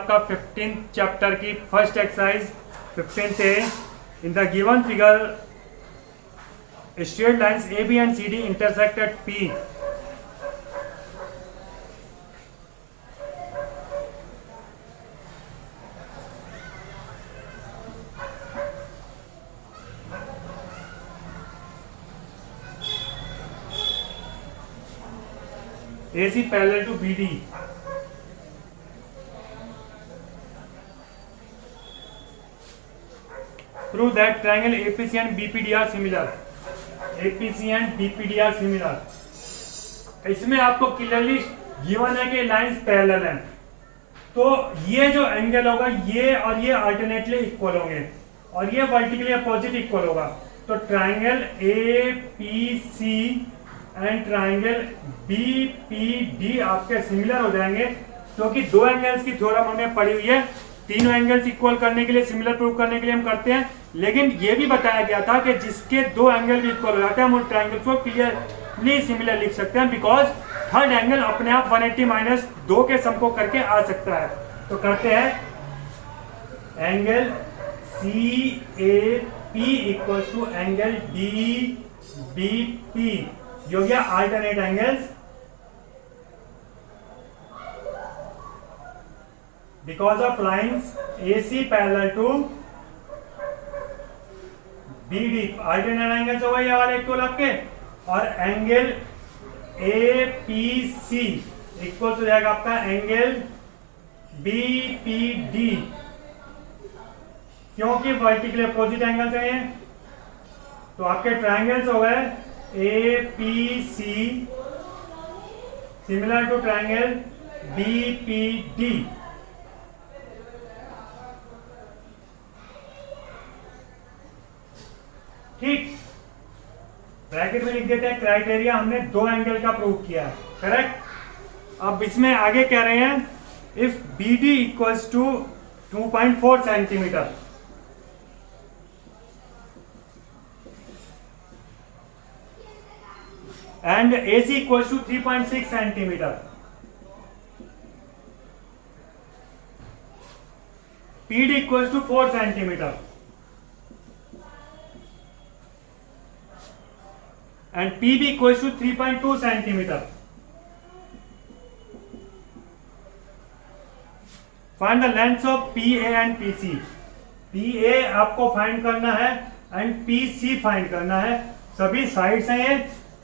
आपका 15 चैप्टर की first exercise 15 से in the given figure straight lines A B and C D intersect at P. AC parallel to BD. Prove that triangle APC and BPD are similar. APC and BPD are similar. इसमें आपको clearly given है कि lines parallel हैं, तो ये जो angle होगा ये और ये अल्टरनेटली इक्वल होंगे और ये वर्टिकली अपोजिट इक्वल होगा। तो triangle APC and triangle BPD आपके सिमिलर हो जाएंगे, क्योंकि दो एंगल्स की थ्योरम हमने पढ़ी हुई है। तीनों एंगल्स इक्वल करने के लिए, सिमिलर प्रूव करने के लिए हम करते हैं, लेकिन ये भी बताया गया था कि जिसके दो एंगल भी इक्वल हो जाते हैं हम उन ट्राइंगल्स को क्लियरली सिमिलर लिख सकते हैं, बिकॉज थर्ड एंगल अपने आप 180 - 2 के सम को करके आ सकता है। तो करते हैं angle CAP equal to angle DBP, जो गया alternate angles because of lines AC parallel to BD। Alternate angles होगा ये वाले इक्वल आपके, और एंगल APC इक्वल हो जाएगा आपका एंगल BPD, क्योंकि वर्टिकली अपोजिट एंगल्स हैं ये। तो आपके ट्राइंगल्स हो गए APC similar to triangle BPD। ठीक, ब्रैकेट में लिख देते हैं क्राइटेरिया, हमने दो एंगल का प्रूव किया है, करेक्ट। अब इसमें आगे कह रहे हैं if BD equals to 2.4 centimetre and AC equals to 3.6 centimeter, PD equals to 4 centimeter and PB equals to 3.2 centimeter. Find the lengths of PA and PC. PA आपको फाइंड करना है एंड PC फाइंड करना है। सभी sides हैं ये।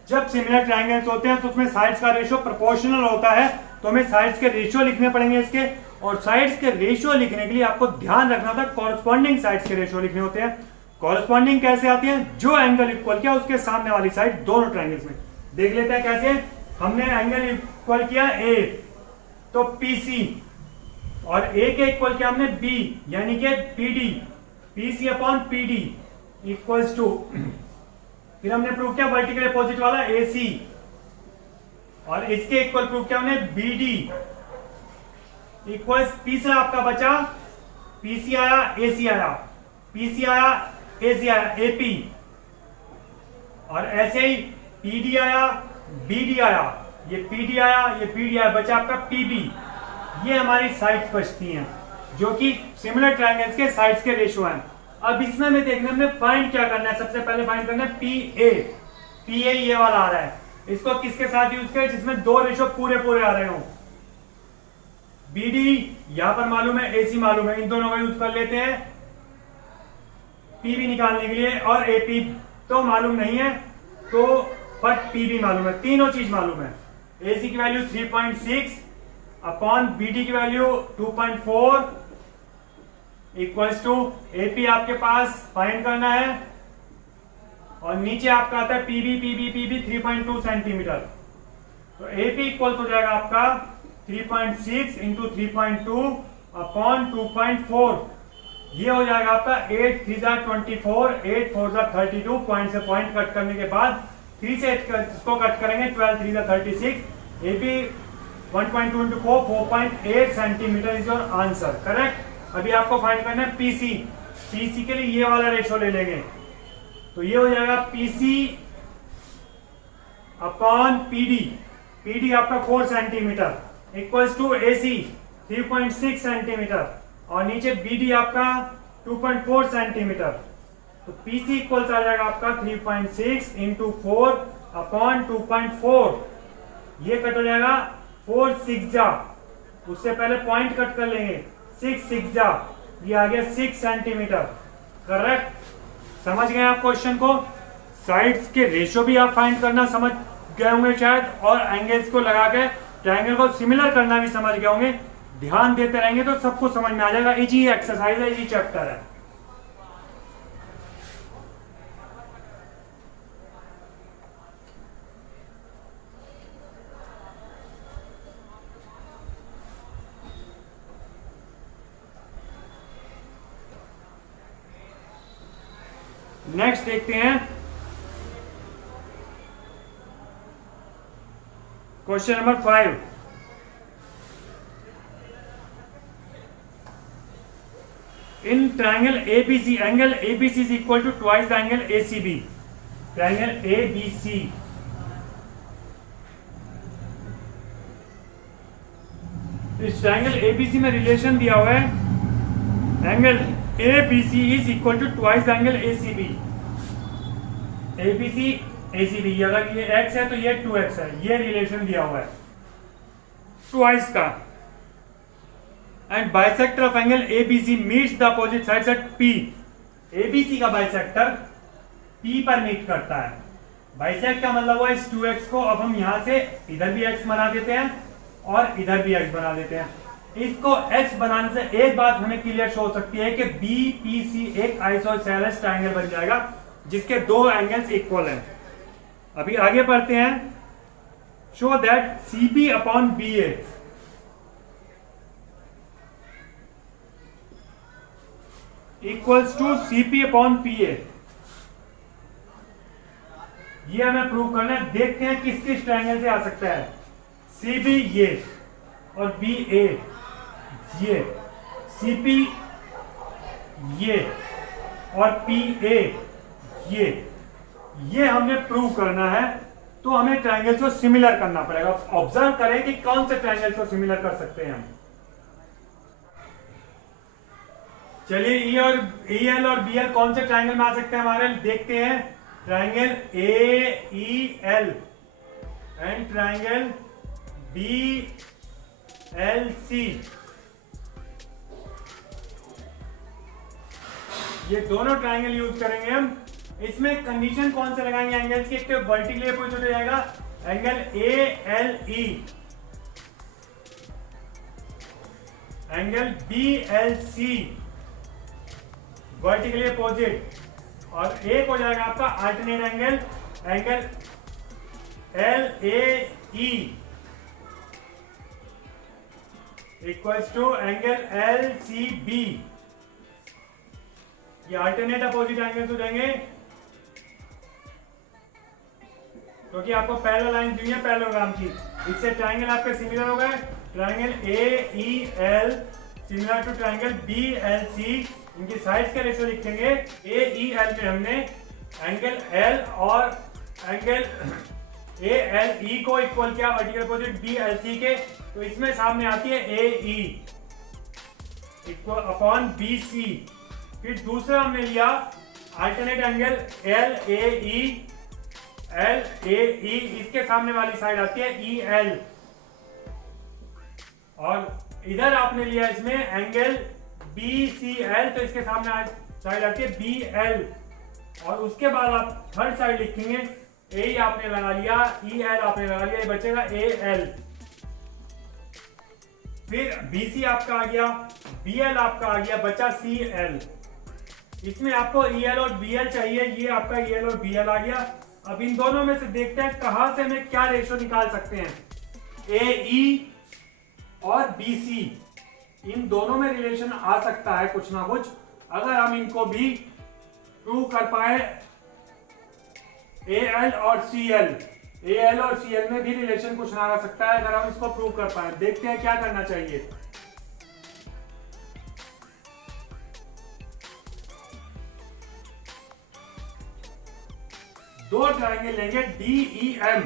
जब similar triangles होते हैं तो उसमें साइड्स का रेशियो प्रोपोर्शनल होता है, तो हमें साइड्स के रेशियो लिखने पड़ेंगे इसके, और साइड्स के रेशियो लिखने के लिए आपको ध्यान रखना था कॉरस्पॉन्डिंग साइड्स के रेशियो लिखने होते हैं। कॉरस्पॉन्डिंग कैसे आती है? जो एंगल इक्वल किया उसके सामने वाली साइड दोनों ट्रायंगल्स में। देख लेते हैं कैसे। हमने एंगल इक्वल किया A, तो PC, और A के इक्वल किया हमने B, यानी कि PD, PC upon PD equals to, फिर हमने प्रूव किया वर्टिकल अपोजिट वाला AC, और इसके इक्वल प्रूव किया हमने BD इक्वल्स, तीसरा आपका बचा PC आया AC आया, PC आया AC आया AP, और ऐसे ही PD आया BD आया, ये PD आया ये PD आया, बचा आपका PB। ये हमारी साइड्स बचती हैं जो कि सिमिलर ट्रायंगल्स के साइड्स के रेशियो हैं। अब इसमें हमें देखना, हमने फाइंड क्या करना है, सबसे पहले फाइंड करना है PA ये वाला आ रहा है, इसको किसके साथ यूज करें जिसमें दो रेशियो पूरे पूरे आ रहे हो। BD यहां पर मालूम है, AC मालूम है, इन दोनों का यूज कर लेते हैं PB निकालने के लिए, और AP तो मालूम नहीं है तो बट PB मालूम है, तीनों चीज मालूम है। AC की वैल्यू 3.6 अपॉन BD की वैल्यू 2.4 इक्वल्स टू AP आपके पास फाइंड करना है, और नीचे आपका आता है PB 3.2 सेंटीमीटर। तो AP इक्वल्स हो जाएगा आपका 3.6 इंटू 3.2 अपॉन 2.4, ये हो जाएगा आपका 8 3 24, 8 4 32, पॉइंट से पॉइंट कट करने के बाद 3 से इसको कट करेंगे, 12 3 36, AP 1.2 into 4 4.8 centimetre is your answer, correct. अभी आपको फाइंड करना है PC के लिए ये वाला रेशियो ले लेंगे, तो ये हो जाएगा PC अपॉन PD आपका 4 centimetre equals to AC 3.6 centimetre और नीचे BD आपका 2.4 सेंटीमीटर। तो PC इक्वल्स आ जाएगा आपका 3.6 इंटू 4 अपॉन 2.4। ये कट हो जाएगा 4 6 जा, उससे पहले पॉइंट कट कर लेंगे, 6 6 जा, ये आ गया 6 सेंटीमीटर। करेक्ट, समझ गए आप क्वेश्चन को। साइड्स के रेशियो भी आप फाइंड करना समझ गए होंगे शायद, और एंगल्स को लगा के ट्रायंगल को सिमिलर करना भी समझ गए होंगे। ध्यान देते रहेंगे तो सबको समझ में आ जाएगा। इजी एक्सरसाइज है, इजी चैप्टर है। नेक्स्ट देखते हैं question number 5। In triangle ABC, angle ABC is equal to twice the angle ACB। Triangle ABC, इस ट्रायंगल ABC में रिलेशन दिया हुआ है, angle ABC is equal to twice the angle ACB। ABC ACB, अगर ये x है तो ये 2x है, ये रिलेशन दिया हुआ है ट्वाइस का। And bisector of angle ABC meets the opposite sides at P। ABC का बाइसेक्टर P पर मीट करता है। बाइसेक्ट का मतलब हुआ इस 2x को अब हम यहां से इधर भी x बना देते हैं और इधर भी x बना देते हैं। इसको x बनाने से एक बात हमें क्लियर हो सकती है कि BPC एक आइसोसेलेस ट्रायंगल बन जाएगा जिसके दो एंगल्स इक्वल हैं। अभी आगे बढ़ते हैं। Show that CB upon BA equals to CP upon PA। ये हमें प्रूव करना है। देखते हैं किस किस ट्रायंगल से आ सकता है। CB ये और BA ये, CP ये और PA ये हमने प्रूव करना है। तो हमें ट्रायंगल्स को सिमिलर करना पड़ेगा। ऑब्जर्व करें कि कौन से ट्रायंगल्स को सिमिलर कर सकते हैं हम। चलिए EL और BL कौन से ट्रायंगल में आ सकते हैं हमारे, देखते हैं। Triangle AEL and triangle BLC, ये दोनों ट्रायंगल यूज करेंगे हम। इसमें कंडीशन कौन से लगाएंगे एंगल्स की, एक तो वर्टिकली अपोजिट हो जाएगा angle ALE, angle BLC vertically opposite, और एक हो जाएगा आपका alternate angle, angle LAE equals to angle LCB। ये अल्टरनेट अपोजिट एंगल्स हो जाएंगे क्योंकि आपको पैरेलल लाइन दी है पैरेललोग्राम की। इससे ट्रायंगल आपके सिमिलर हो गए। Triangle AEL similar to triangle BLC। इनकी साइड्स का रेशियो लिखेंगे। AEL में हमने एंगल L और एंगल ALE को इक्वल किया वर्टिकल अपोजिट BLC के, तो इसमें सामने आती है AE इक्वल अपॉन BC। फिर दूसरा हमने लिया अल्टरनेट एंगल LAE, इसके सामने वाली साइड आती है EL, और इधर आपने लिया इसमें एंगल BCL, तो इसके सामने साइड आती है BL, और उसके बाद आप थर्ड साइड लिखेंगे। AE आपने लगा लिया, EL आपने लगा लिया, ये बचेगा AL। फिर BC आपका आ गया, BL आपका आ गया, बचा CL। इसमें आपको EL और BL चाहिए, ये आपका EL और BL आ गया। अब इन दोनों में से देखते हैं कहां से हमें क्या रेशो निकाल सकते हैं। AE और BC, इन दोनों में रिलेशन आ सकता है कुछ ना कुछ, अगर हम इनको भी प्रूव कर पाए। AL और CL में भी रिलेशन कुछ ना आ सकता है अगर हम इसको प्रूव कर पाए। देखते हैं क्या करना चाहिए। दो ट्रायंगल लेंगे DEM,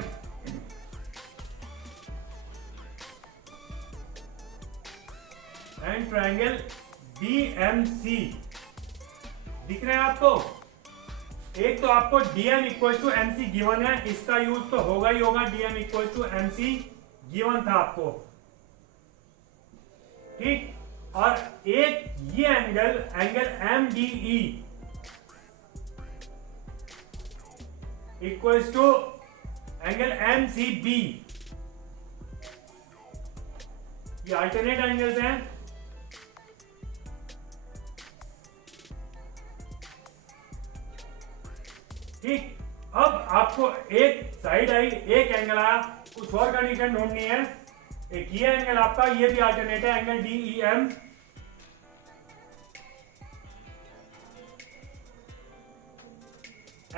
ट्रायंगल BMC दिख रहे हैं आपको। एक तो आपको DM equal to MC given है, इसका यूज तो होगा ही होगा, DM equal to MC given था आपको, ठीक। और एक ये angle MDE equals to angle MCB, ये अल्टरनेट एंगल्स हैं। ठीक, अब आपको एक साइड आई, एक एंगल आया, कुछ और कंडीशन ढूंढनी है। एक ये एंगल आपका, ये भी अल्टरनेट है, एंगल DEM,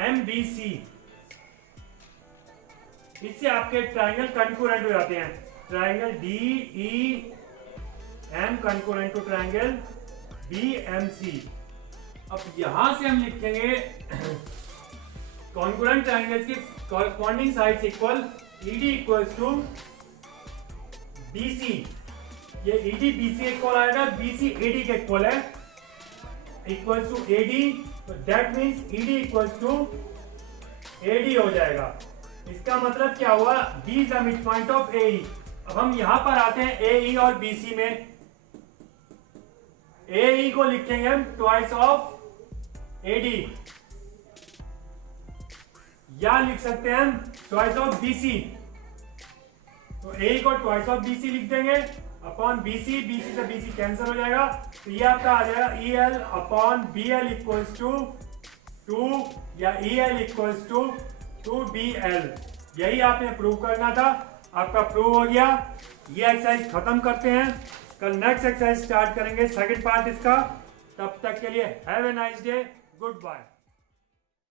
MBC, इससे आपके ट्राइंगल कंकरेंट हो जाते हैं। Triangle DEM concurrent to triangle BMC। अब यहां से हम लिखेंगे कॉन्करेंट ट्राइंगल्स की corresponding sides equal ED equals to BC। ये ED BC इक्वल आएगा, BC AD के इक्वल है, इक्वल्स टू AD, तो that means ED equals to AD हो जाएगा। इसका मतलब क्या हुआ, B is the mid point of AE। अब हम यहां पर आते हैं AE और BC में। AE को लिखेंगे हम ट्वाइस ऑफ AD, या लिख सकते हैं हम ट्वाइस ऑफ BC। तो AE को ट्वाइस ऑफ BC लिख देंगे अपॉन BC, BC से BC कैंसिल हो जाएगा, तो ये आपका आ जाएगा EL upon BL equals to 2, या EL इक्वल्स टू 2BL। यही आपने प्रूव करना था, आपका प्रूव हो गया। ये एक्सरसाइज खत्म करते हैं, कल नेक्स्ट एक्सरसाइज स्टार्ट करेंगे, सेकंड पार्ट इसका। तब तक के लिए have a nice day, good bye.